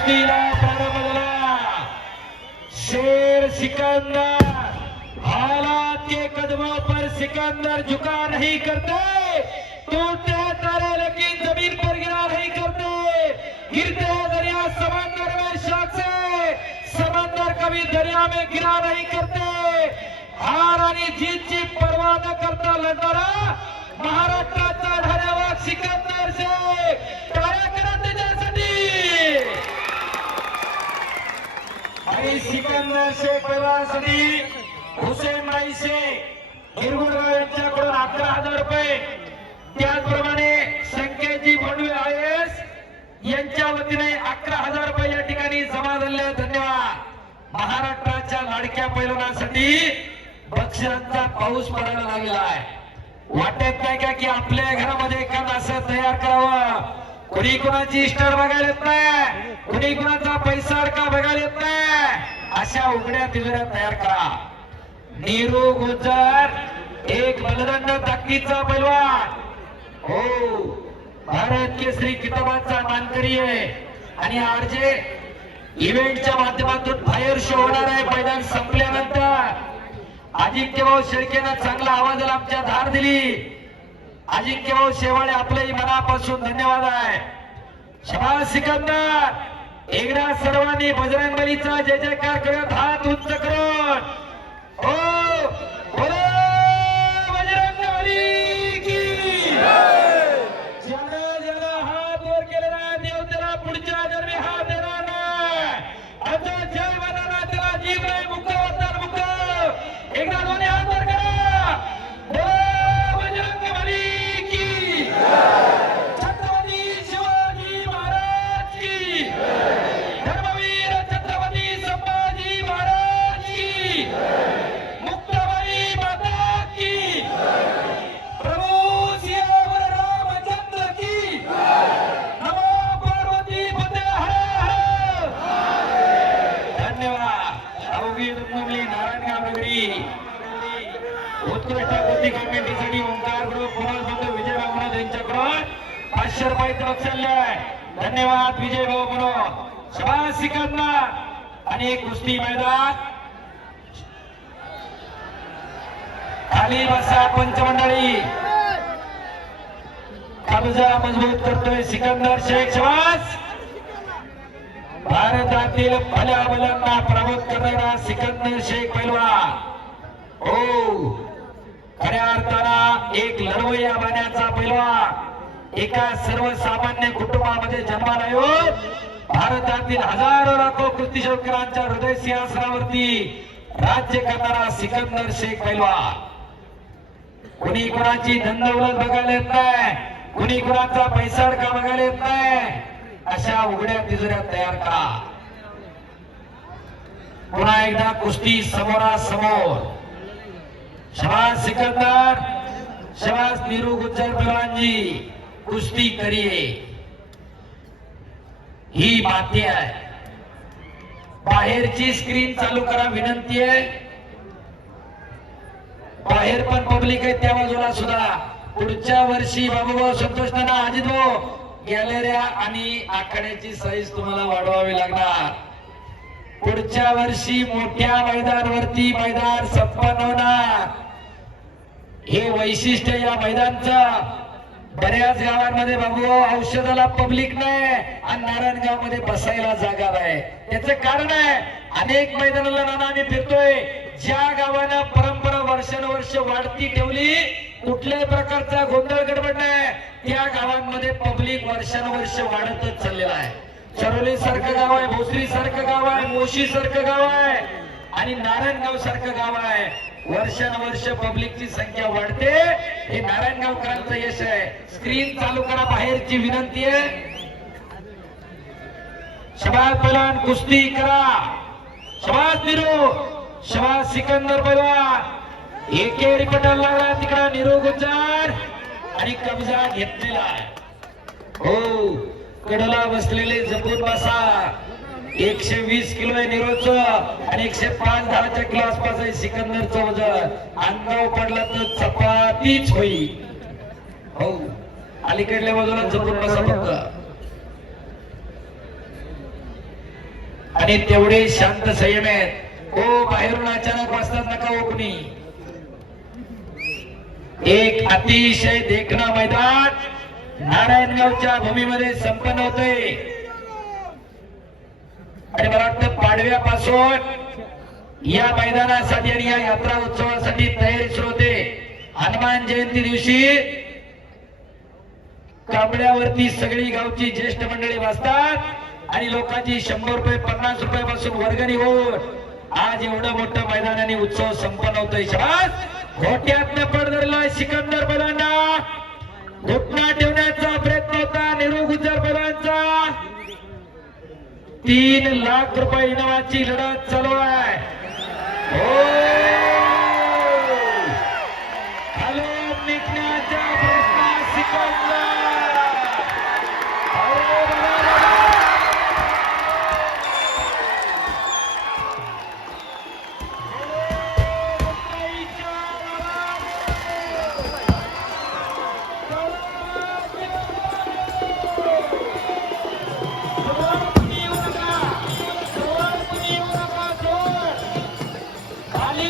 कुस्तीला प्रारंभ झाला। शेर सिकंदर, हालात के कदमों पर सिकंदर झुका नहीं करते, टूटते तारे लेकिन जमीन पर गिरा नहीं करते। गिरते दरिया समंदर में शाख से, समंदर कभी दरिया में गिरा नहीं करते। हार आणि जीतची पर्वा न करता लढणारा महाराष्ट्राचा धन्यवाद सिकंदर शेख, टाळ्या करा त्याच्यासाठी। आणि सिकंदर शेख पैलवानासाठी हुसेन भाई शेख हिरगुडगाव यांच्याकडून 11,000 रुपये, त्याचप्रमाणे संकेतजी भोंडवे IAS यांच्या वतीने 11,000 रुपये या ठिकाणी जमा झाले। धन्यवाद। महाराष्ट्राच्या लाडक्या पैलवानासाठी बक्षिसांचा पाऊस पडायला लागला आहे। वाटत नाही का की आपल्या घरामध्ये एखादं असं तयार करावं? कुणी कुणाची स्टार बघायला येत नाही, कुणी कुणाचा पैसा अडका बघायला येत नाही, अशा उघड्या तिजोऱ्या तयार करा। नीरू गुजर एक बलदंड ताकदीचा पैलवान, हो भारत केसरी किताबाचा मानकरी आहे आणि आरजे इव्हेंटच्या माध्यमातून फायर शो होणार आहे। मैदान संपल्यानंतर अजिंक्यभाऊ शेळकेनं चांगला आवाजाला आमच्या धार दिली। अजिंक्यभाऊ शेवाळे आपल्याही मनापासून धन्यवाद आहे। शाबास सिकंदर, एकदा सर्वांनी बजरंगबलीचा जय जयकार करत हात उंच करून हो बोलो बजरंगबली की ज्याला हात वर केलेला देव त्याला पुढच्या जन्मी हात देणार नाही। आता जय बनाना त्याला जीव नाही, मुक्त होतात मुक्त। एकदा दोन्ही हात वर करा, बोलो बजरंगबली की छत्रपती शिवाजी महाराज की, धर्मवीर छत्रपती संभाजी महाराज की, मुक्ताबाई माता की, प्रभू सियावर रामचंद्र की, नमो पार्वती पते हर हर। धन्यवाद। अवघी रत्नावली नारायणगाव नगरी उत्कृष्ट कुस्ती कमिटीसाठी ओंकार ग्रुप पुनर्बंधू विजयभाऊ मनोज यांच्याकडून 500 रुपयाचं बक्षीस आहे। धन्यवाद विजयभाऊ मनोज। शाबास सिकंदर। आणि कुस्ती मैदान खाली बसा पंचमंडळी, कब्जा मजबूत करतोय सिकंदर शेख। शाबास। भारतातील भल्या भल्यांना प्रबोध करणारा सिकंदर शेख पैलवान, हो खऱ्या अर्थानं एक लढवय्या बण्याचा पैलवान, एका सर्वसामान्य कुटुंबामध्ये जन्माला येऊन भारतातील हजारो लाखो कुस्ती शौकीरांच्या हृदय सिंहासनावरती राज्य करणारा सिकंदर शेख पैलवान। कुणी कुणाची धनदौलत बघायला येत नाही, कुणी कुणाचा पैसा अडका बघायला येत नाही, अशा उघड्या तिजोऱ्या तयार करा। पुन्हा एकदा कुस्ती समोरासमोर। शाबास सिकंदर, शाबास नीरू गुज्जर पैलवान जी, कुस्ती करिए। ही माती आहे। बाहेरची स्क्रीन चालू करा विनंती आहे। बाहेर पण पब्लिक आहे त्या बाजूला सुद्धा। पुढच्या वर्षी बाबूभाऊ संतोष नाना अजित भाऊ गॅलऱ्या आणि आखाड्याची साईज तुम्हाला वाढवावी लागणार। पुढच्या वर्षी मोठ्या मैदानावरती मैदान संपन्न होणार। हे वैशिष्ट्य या मैदानचं। बऱ्याच गावांमध्ये बाबू औषधाला पब्लिक नाही आणि नारायणगाव मध्ये बसायला जागा नाही। त्याचं कारण आहे अनेक मैदानाला नाना आम्ही फिरतोय, ज्या गावानं परंपरा वर्षानुवर्ष वाढती ठेवली, कुठल्याही प्रकारचा गोंधळ गडबड नाही, त्या गावांमध्ये पब्लिक वर्षानुवर्ष वाढतच चाललेला आहे। चरोली सारखं गाव आहे, भोसरी सारखं गाव आहे, मोशी सारखं गाव आहे आणि नारायणगाव सारखं गाव आहे। वर्षानुवर्ष पब्लिकची संख्या वाढते, हे नारायणगावकरांचं यश आहे। स्क्रीन चालू करा, बाहेरची विनंती आहे। शाबास पैलवान, कुस्ती करा। शाबास नीरू, शाबास सिकंदर पैलवान। एकेरी पटाला लागला तिकडा नीरू गुज्जर आणि कब्जा घेतलेला आहे। हो कडला बसलेले जपून बसा। 120 किलो आहे नीरोचं आणि 105 10च्या किलो आसपास आहे सिकंदरचं वजन। अंगावर पडला तर चपातीच होईल। हो अलीकडल्या बाजूला जपून बसा फक्त। आणि तेवढे शांत संयम आहेत. ओ बाहेरून अचानक वाजतात नका हो कुणी. एक अतिशय देखणं मैदान नारायणगावच्या भूमीमध्ये संपन्न होतोय आणि मला वाटतं पाडव्यापासून या मैदानासाठी आणि या यात्रा उत्सवासाठी तयारी सुरू होते. हनुमान जयंती दिवशी कांबळ्यावरती सगळी गावची ज्येष्ठ मंडळी वाजतात आणि लोकांची 100 रुपये 50 रुपयापासून वर्गणी होऊन आज एवढं मोठं मैदानाने उत्सव संपन्न होतोय. शाबास. खोट्यातनं पडदरला सिकंदर बलांना घुटना ठेवण्याचा प्रयत्न होता निरू गुजर बलांचा. 3 लाख रुपये इनामाची लढत चालू आहे. खालून निघण्याचा प्रयत्न सिकंदर. खाली